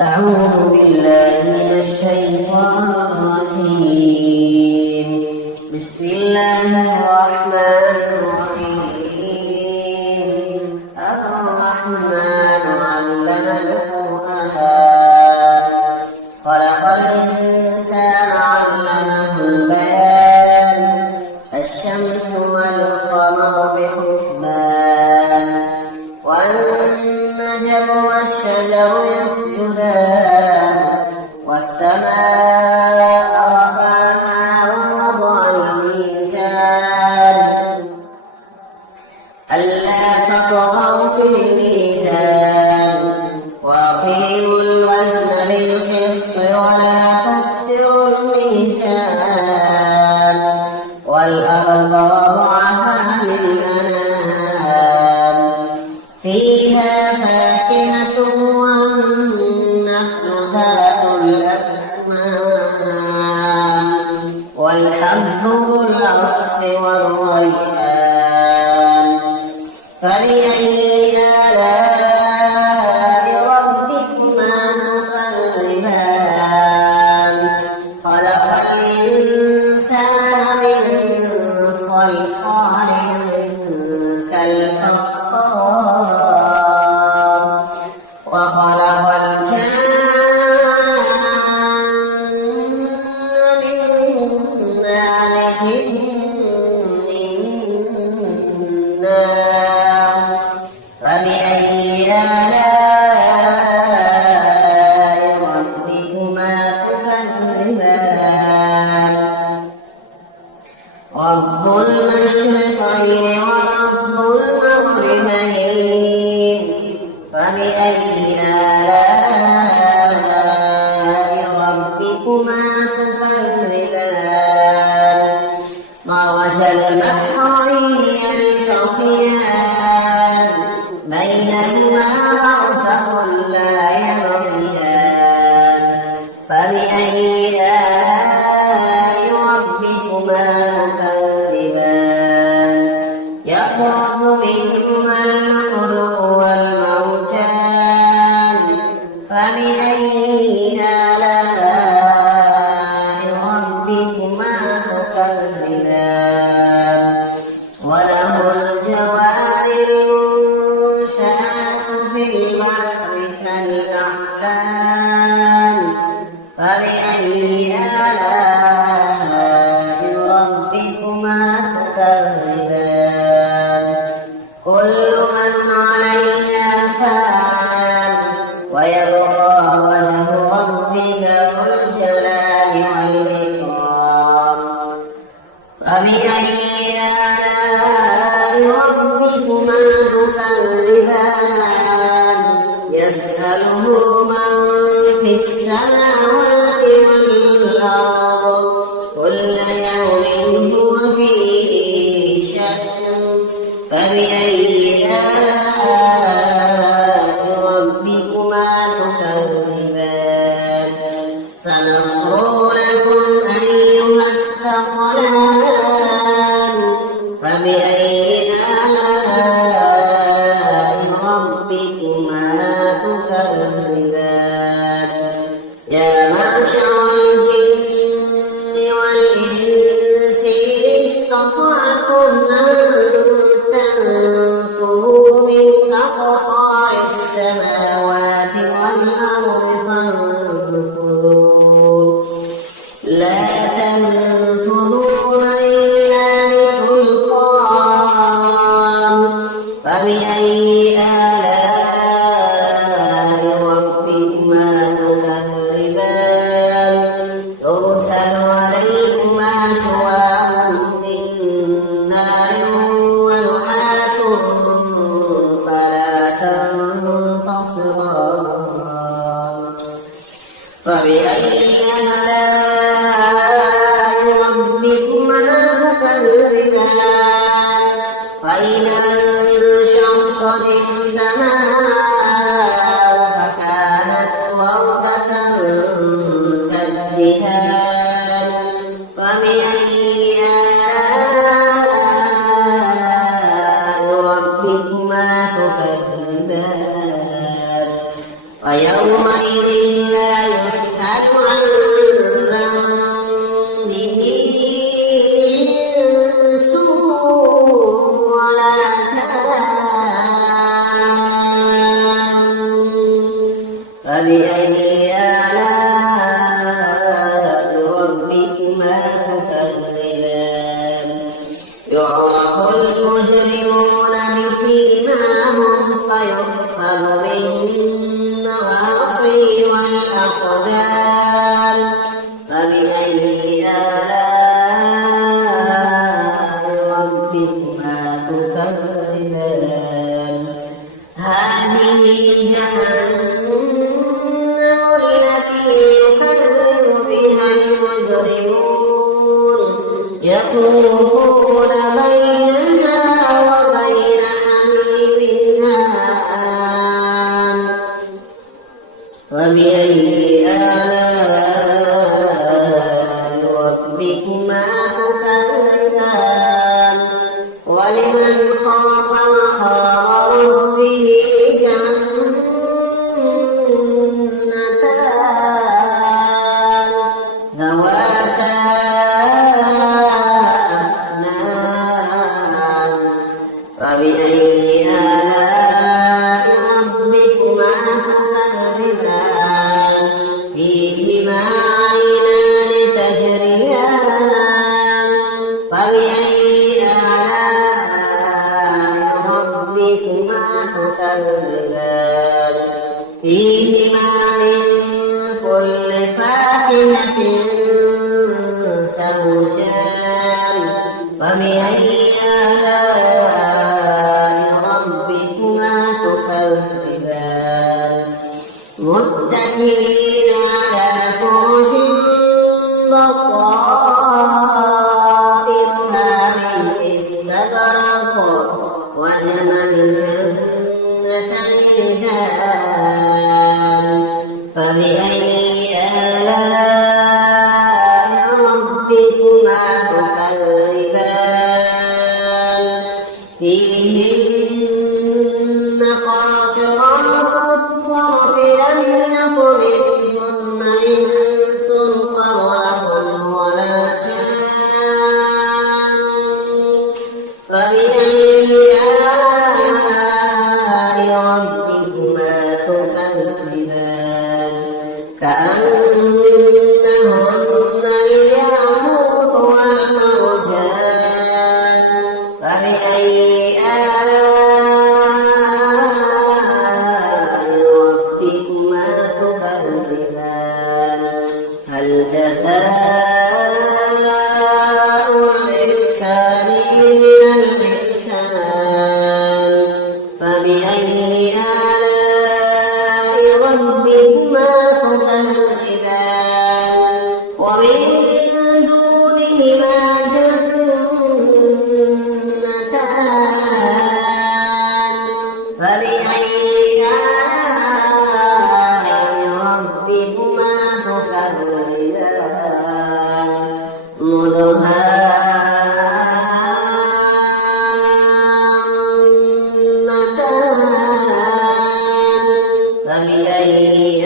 أعوذ بالله من الشيطان الرجيم. بسم الله الرحمن الرحيم. الرحمن علم القرآن خلق الإنسان علمه البيان الشمس والقمر بحسبان والنجم والشجر يسجدان والسماء رفعها ووضع الميزان ألا تطغوا في الميزان وأقيموا الوزن بالقسط ولا تخسروا الميزان والأرض وضعها للأنام فيها فاكهة والنخل ذات الأكمام والحب ذو العصف والريحان فبأي آلاء ربكما تكذبان خلق الإنسان من صلصال كالفخار وخلق الجان من مارج من نار فبأي آلاء ربكما تكذبان رب المشرقين ورب المغربين فبأي آلاء ربكما تكذبان مرج البحرين يلتقيان بينهما برزخ لا يبغيان فبأي آلاء ربكما تكذبان يخرج منهما اللؤلؤ والمرجان فبأي آلاء ربكما تكذبان وله الجوار المنشآت في البحر كالأعلام فبأي آلاء ربكما تكذبان كل من عليها فان ويبقى وجه ربك ذو الجلال والإكرام فبأي آلاء ربكما تكذبان يسأله من في السماوات والأرض كل يوم هو في شأن فبأي آلاء ربكما تكذبان سنفرغ لكم أيها الثقلان فبأي آلاء ربكما تكذبان يا معشر الجن والإنس استطعتم أن تنفذوا من أقطار السماوات والأرض فانفذوا لا تنفذون إلا بسلطان فبأي آلاء ربكما تكذبان يرسل عليكما شواظ من نار ونحاس فلا تنتصران فبأي آلاء ربكما تكذبان فإذا انشقت السماء فكانت وردة كالدهان فبأي آلاء ربكما تكذبان ويومئذ لا يسأل عن ذنبه إنس ولا جان فبأي آلاء ربكما تكذبان يعرف المجرمون بسيماهم فيؤخذ بالنواصي والأقدام فبأي آلاء ربكما تكذبان هذه جهنم التي يكذب بها المجرمون يطوفون بينها وبين حميم آن فبأي آلاء ربكما تكذبان ولمن خاف مقام ربه جنتان ذواتا أفنان فبأي آلاء ربكما تكذبان فيهما عينان تجريان فبأي آلاء ربكما تكذبان فيهما من كل فاكهة زوجان فبأي آلاء ربكما تكذبان متكئين على فرش بطائنها من استبرق وجنى الجنتين دان فبأي آلاء ربكما تكذبان فيهن قاصرات الطرف لم يطمثهن إنس قبلهم ولا جان فبأي آلاء ربكما تكذبان كأنهن الياقوت والمرجان فبأي آلاء ربكما تكذبان هل جزاء الإحسان إلا الإحسان فبأي آلاء ربكما تكذبان ومن دونهما جنتان فبأي آلاء ربكما تكذبان مدهامتان فبأي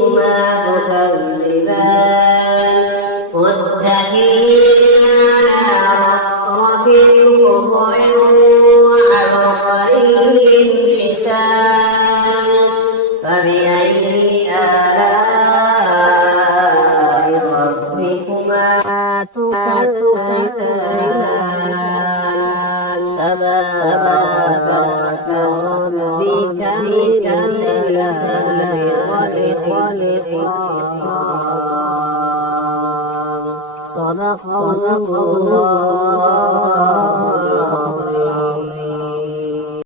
ربكما تكذبان متكئين على رفرف خضر وعبقري حسان فبأي آلاء ربكما تكذبان تبارك اسم ربك ذي الجلال والإكرام صدق الله